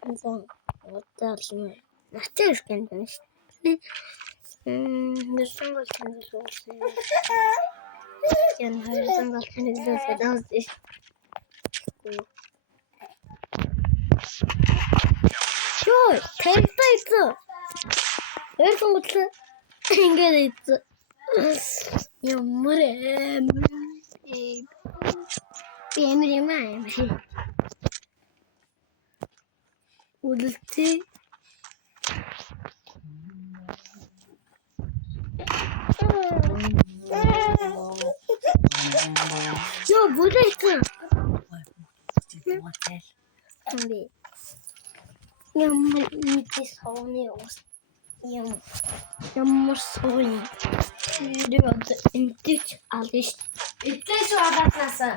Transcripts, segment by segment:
항상 어떠하시면 맞죠? 괜찮으시 몇살 같은 데 좋았어요. 그냥 몇살 같은 데 나오지. 요! 델타 있어! 열성 같은 게 있어. 물에 에밀이만 어딨지? 야, 물에 있어. 근데 밑에 손이 ямар соён ирээд энтэж аль ш. Эдгээс удаатнасаа.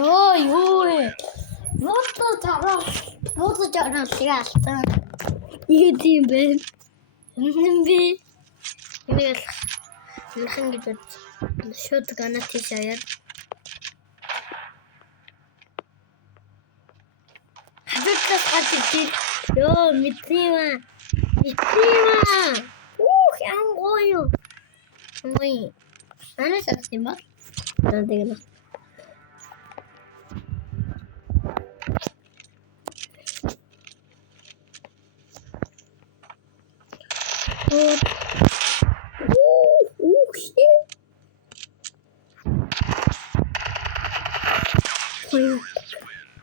Ой, вот это ясно. Иди, блин. Нэмби. Ингээл нэлхэн гэж шууд ганаа тийш аяар. Хадагтаас гатчих. Ёо, мэдвээ. Янгою. Ой. Анаа сарсан ба. Тэгнэ.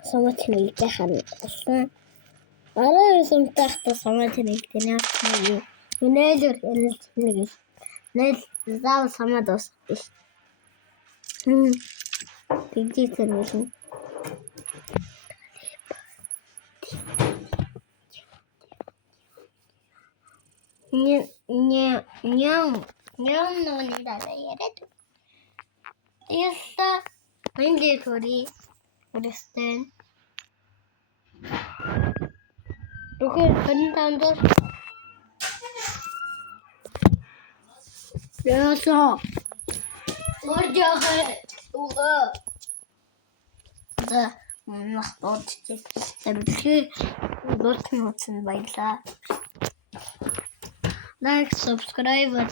Самотный техан. Араа сумтахта самотный техан. Нэлэр нэг. Нэл зав самад ус. Тэгдийсэн юм. Ням нүгнийдаа яриад. Яста ингээл хори үрстэн. Окей, хантанд. Яса. Ордяхэ. Да, махбод. Тэвлээ дуртан баярлаа. Like, subscribe, and